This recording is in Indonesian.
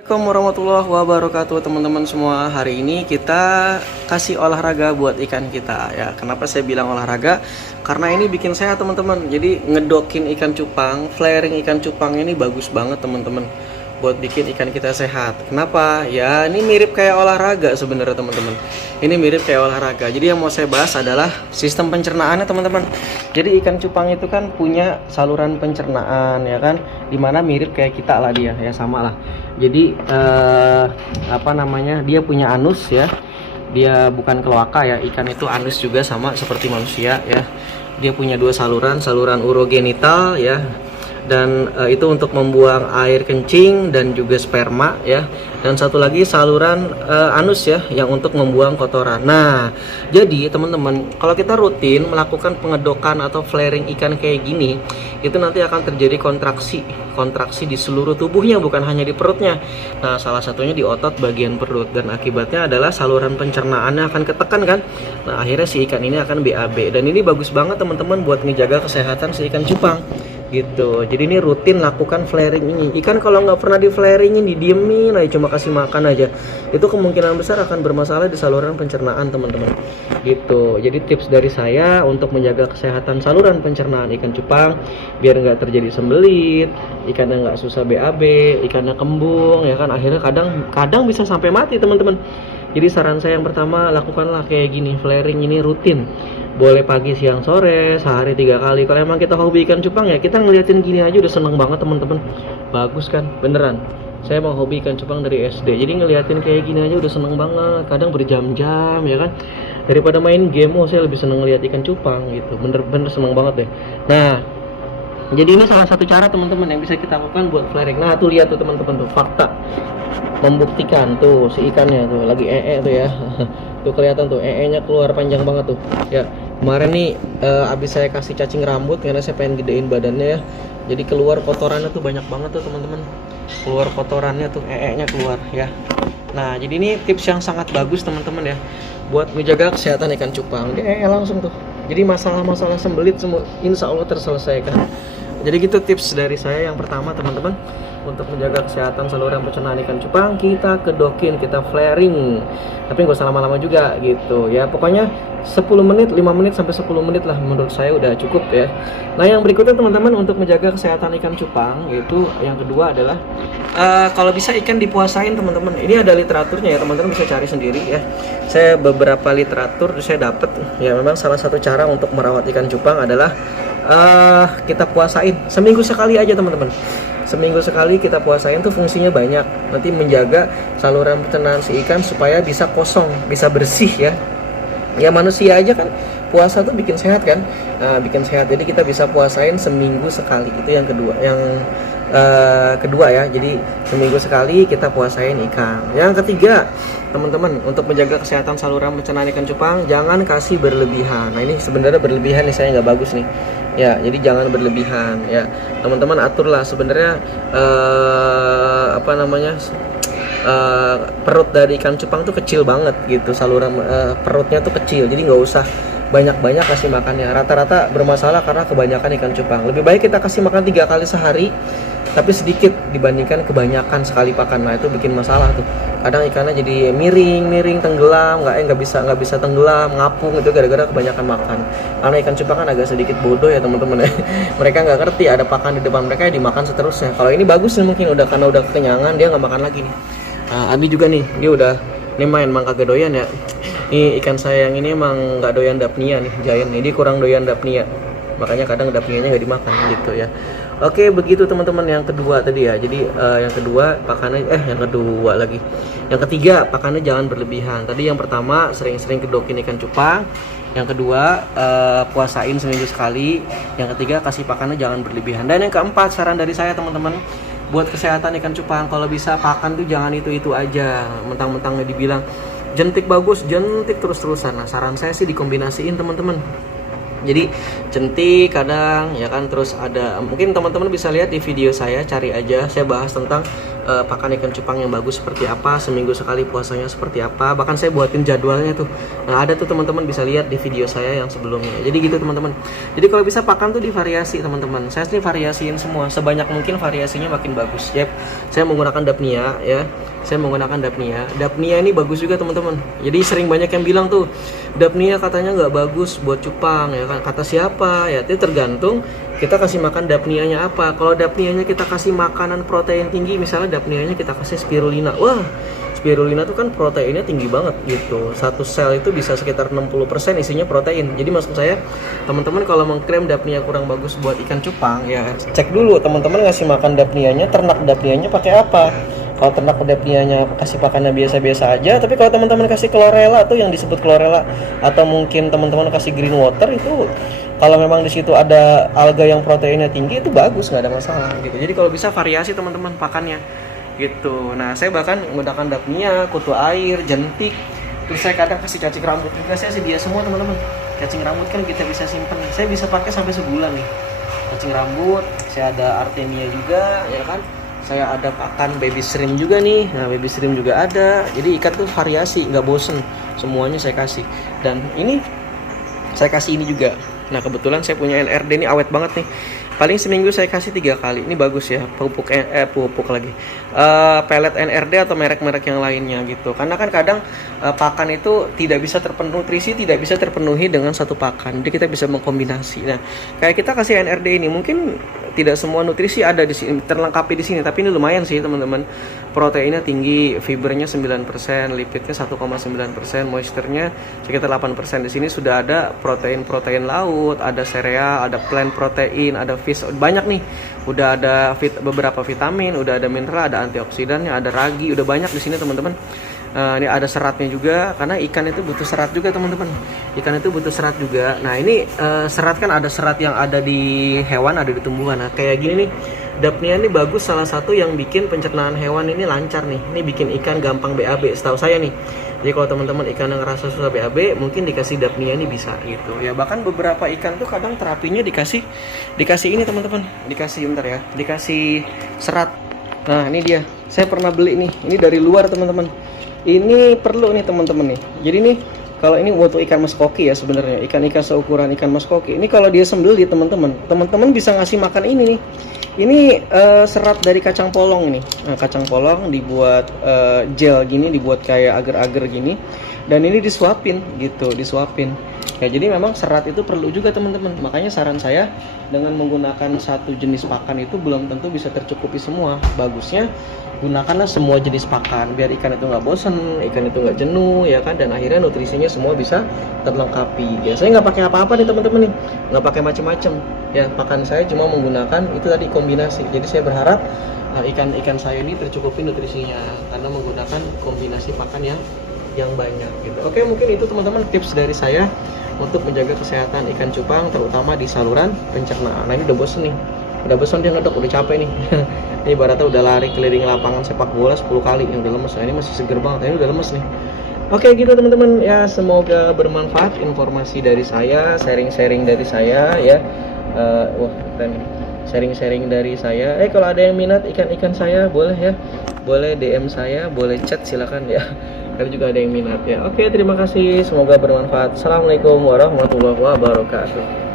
Assalamualaikum warahmatullahi wabarakatuh teman-teman semua. Hari ini kita kasih olahraga buat ikan kita ya. Kenapa saya bilang olahraga? Karena ini bikin sehat teman-teman. Jadi ngedokin ikan cupang, flaring ikan cupang ini bagus banget teman-teman, buat bikin ikan kita sehat. Kenapa? Ya ini mirip kayak olahraga sebenarnya teman-teman. Ini mirip kayak olahraga. Jadi yang mau saya bahas adalah sistem pencernaannya teman-teman. Jadi ikan cupang itu kan punya saluran pencernaan ya kan, dimana mirip kayak kita lah dia ya, sama lah. Jadi dia punya anus ya. Dia bukan kloaka ya, ikan itu anus juga sama seperti manusia ya. Dia punya dua saluran, saluran urogenital ya, dan itu untuk membuang air kencing dan juga sperma ya, dan satu lagi saluran anus ya, yang untuk membuang kotoran. Nah jadi teman-teman, kalau kita rutin melakukan pengedokan atau flaring ikan kayak gini, itu nanti akan terjadi kontraksi di seluruh tubuhnya, bukan hanya di perutnya. Nah salah satunya di otot bagian perut, dan akibatnya adalah saluran pencernaannya akan ketekan kan. Nah akhirnya si ikan ini akan BAB, dan ini bagus banget teman-teman buat ngejaga kesehatan si ikan cupang gitu. Jadi ini rutin lakukan flaring ini. Ikan kalau nggak pernah di flaringin, didiemin aja, cuma kasih makan aja, itu kemungkinan besar akan bermasalah di saluran pencernaan teman-teman gitu. Jadi tips dari saya untuk menjaga kesehatan saluran pencernaan ikan cupang biar nggak terjadi sembelit, ikannya nggak susah BAB, ikannya kembung ya kan, akhirnya kadang bisa sampai mati teman-teman. Jadi saran saya yang pertama, lakukanlah kayak gini, flaring ini rutin. Boleh pagi, siang, sore, sehari 3 kali. Kalau emang kita hobi ikan cupang ya, kita ngeliatin gini aja udah seneng banget teman-teman. Bagus kan? Beneran. Saya mau hobi ikan cupang dari SD. Jadi ngeliatin kayak gini aja udah seneng banget. Kadang berjam-jam ya kan. Daripada main game, saya lebih seneng ngeliat ikan cupang gitu. Bener-bener seneng banget deh. Nah, jadi ini salah satu cara teman-teman yang bisa kita lakukan buat flaring. Nah tuh lihat tuh teman-teman tuh, fakta membuktikan tuh si ikannya tuh lagi tuh ya. Tuh kelihatan tuh nya keluar panjang banget tuh ya. Kemarin nih abis saya kasih cacing rambut karena saya pengen gedein badannya ya, jadi keluar kotorannya tuh banyak banget tuh teman-teman, keluar kotorannya tuh nya keluar ya. Nah jadi ini tips yang sangat bagus teman-teman ya, buat menjaga kesehatan ikan cupang. Dia langsung tuh, jadi masalah-masalah sembelit semua insya Allah terselesaikan. Jadi gitu tips dari saya yang pertama teman-teman, untuk menjaga kesehatan saluran pencernaan ikan cupang, kita kedokin, kita flaring, tapi nggak usah lama-lama juga gitu ya. Pokoknya 10 menit, 5 menit sampai 10 menit lah menurut saya udah cukup ya. Nah yang berikutnya teman-teman, untuk menjaga kesehatan ikan cupang itu yang kedua adalah kalau bisa ikan dipuasain teman-teman. Ini ada literaturnya ya, teman-teman bisa cari sendiri ya. Saya beberapa literatur saya dapat ya, memang salah satu cara untuk merawat ikan cupang adalah kita puasain seminggu sekali aja teman-teman. Seminggu sekali kita puasain tuh fungsinya banyak. Nanti menjaga saluran pencernaan si ikan supaya bisa kosong, bisa bersih ya. Ya manusia aja kan puasa tuh bikin sehat kan. Nah, bikin sehat. Jadi kita bisa puasain seminggu sekali. Itu yang kedua. Kedua ya. Jadi seminggu sekali kita puasain ikan. Yang ketiga, teman-teman, untuk menjaga kesehatan saluran pencernaan ikan cupang, jangan kasih berlebihan. Nah, ini sebenarnya berlebihan nih, saya nggak bagus nih. Ya, jadi jangan berlebihan ya. Teman-teman aturlah sebenarnya perut dari ikan cupang tuh kecil banget gitu, saluran perutnya tuh kecil, jadi nggak usah banyak-banyak kasih makannya. Rata-rata bermasalah karena kebanyakan ikan cupang. Lebih baik kita kasih makan 3 kali sehari tapi sedikit dibandingkan kebanyakan sekali pakan. Nah itu bikin masalah tuh, kadang ikannya jadi miring tenggelam, nggak bisa tenggelam, ngapung, itu gara-gara kebanyakan makan. Karena ikan cupang kan agak sedikit bodoh ya teman-teman ya. Mereka nggak ngerti ada pakan di depan mereka ya dimakan seterusnya. Kalau ini bagus nih, mungkin karena udah kekenyangan dia nggak makan lagi nih. Nah, Abi juga nih, dia ini emang kagak doyan ya. Ini ikan saya yang ini emang nggak doyan dapnia nih, giant nih, dia kurang doyan dapnia, makanya kadang dapnianya nggak dimakan gitu ya. Oke begitu teman-teman. Yang kedua tadi ya, jadi yang kedua pakannya yang ketiga pakannya jangan berlebihan. Tadi yang pertama sering-sering kedokin ikan cupang, yang kedua puasain seminggu sekali, yang ketiga kasih pakannya jangan berlebihan, dan yang keempat saran dari saya teman-teman, buat kesehatan ikan cupang kalau bisa pakan tuh jangan itu aja, mentang-mentangnya dibilang jentik bagus, jentik terus-terusan. Nah saran saya sih dikombinasiin teman-teman. Jadi jentik kadang ya kan, terus ada, mungkin teman-teman bisa lihat di video saya, cari aja, saya bahas tentang pakan ikan cupang yang bagus seperti apa, seminggu sekali puasanya seperti apa. Bahkan saya buatin jadwalnya tuh. Nah, ada tuh teman-teman bisa lihat di video saya yang sebelumnya. Jadi gitu teman-teman. Jadi kalau bisa pakan tuh divariasi teman-teman. Saya sih variasiin semua sebanyak mungkin, variasinya makin bagus. Yep. Saya menggunakan Dapnia ya. Saya menggunakan Dapnia. Dapnia ini bagus juga teman-teman. Jadi sering banyak yang bilang tuh Dapnia katanya nggak bagus buat cupang ya kan. Kata siapa? Ya itu tergantung kita kasih makan Dapnianya apa. Kalau Dapnianya kita kasih makanan protein tinggi, misalnya Dapnianya kita kasih spirulina. Wah, spirulina tuh kan proteinnya tinggi banget gitu. Satu sel itu bisa sekitar 60% isinya protein. Jadi maksud saya, teman-teman kalau mengklaim Dapnia kurang bagus buat ikan cupang, ya cek dulu teman-teman ngasih makan Dapnianya, ternak Dapnianya pakai apa. Kalau ternak Dapnianya kasih pakannya biasa-biasa aja, tapi kalau teman-teman kasih chlorella tuh yang disebut chlorella, atau mungkin teman-teman kasih green water, itu kalau memang di situ ada alga yang proteinnya tinggi itu bagus, nggak ada masalah gitu. Jadi kalau bisa variasi teman-teman pakannya gitu. Nah saya bahkan menggunakan Dapnia, kutu air, jentik, terus saya kadang kasih cacing rambut juga. Saya sedia semua teman-teman. Cacing rambut kan kita bisa simpen, saya bisa pakai sampai sebulan nih. Cacing rambut, saya ada Artemia juga ya kan. Saya ada pakan baby shrimp juga nih. Nah baby shrimp juga ada. Jadi ikan tuh variasi, nggak bosen. Semuanya saya kasih. Dan ini saya kasih ini juga. Nah kebetulan saya punya NRD ini awet banget nih. Paling seminggu saya kasih 3 kali. Ini bagus ya, pupuk lagi. Pelet NRD atau merek-merek yang lainnya gitu. Karena kan kadang pakan itu tidak bisa terpenuhi, nutrisi tidak bisa terpenuhi dengan satu pakan. Jadi kita bisa mengkombinasi. Nah, kayak kita kasih NRD ini mungkin tidak semua nutrisi ada di sini, terlengkapi di sini, tapi ini lumayan sih teman-teman. Proteinnya tinggi, fibernya 9%, lipidnya 1,9%, moisturnya sekitar 8%. Di sini sudah ada protein laut, ada sereal, ada plant protein, ada fish, banyak nih. Udah ada beberapa vitamin, udah ada mineral, ada antioksidannya, ada ragi, udah banyak di sini teman-teman. Ini ada seratnya juga, karena ikan itu butuh serat juga teman-teman. Ikan itu butuh serat juga. Nah ini serat kan ada serat yang ada di hewan, ada di tumbuhan. Nah kayak gini nih, Dapnia ini bagus, salah satu yang bikin pencernaan hewan ini lancar nih. Ini bikin ikan gampang BAB, setahu saya nih. Jadi kalau teman-teman ikan yang ngerasa susah BAB, mungkin dikasih Dapnia ini bisa gitu. Ya bahkan beberapa ikan tuh kadang terapinya dikasih ini teman-teman. Dikasih bentar ya, dikasih serat. Nah ini dia, saya pernah beli nih. Ini dari luar teman-teman. Ini perlu nih teman-teman nih. Jadi nih kalau ini untuk ikan mas koki ya sebenarnya, ikan-ikan seukuran ikan mas koki. Ini kalau dia sembelih teman-teman bisa ngasih makan ini nih. Ini serat dari kacang polong ini. Nah, kacang polong dibuat gel gini, dibuat kayak agar-agar gini. Dan ini disuapin gitu, disuapin. Ya jadi memang serat itu perlu juga teman-teman. Makanya saran saya dengan menggunakan satu jenis pakan itu belum tentu bisa tercukupi semua. Bagusnya gunakanlah semua jenis pakan biar ikan itu nggak bosen, ikan itu nggak jenuh ya kan, dan akhirnya nutrisinya semua bisa terlengkapi. Ya saya nggak pakai apa-apa nih teman-teman nih, nggak pakai macam-macam. Ya pakan saya cuma menggunakan itu tadi kombinasi. Jadi saya berharap ikan-ikan saya ini tercukupi nutrisinya karena menggunakan kombinasi pakan yang banyak gitu. Oke, mungkin itu teman-teman tips dari saya untuk menjaga kesehatan ikan cupang terutama di saluran pencernaan. Nah ini udah bosen nih, udah bosan dia ngedok, udah capek nih. Ini ibaratnya udah lari keliling lapangan sepak bola 10 kali, ini udah lemes. Nah, ini masih seger banget, ini udah lemes nih. Oke gitu teman-teman ya, semoga bermanfaat informasi dari saya, sharing-sharing dari saya ya. Wah keren, sharing-sharing dari saya. Kalau ada yang minat ikan-ikan saya boleh ya, boleh DM saya, boleh chat silakan ya. Karena juga ada yang minat ya. Oke terima kasih, semoga bermanfaat. Assalamualaikum warahmatullahi wabarakatuh.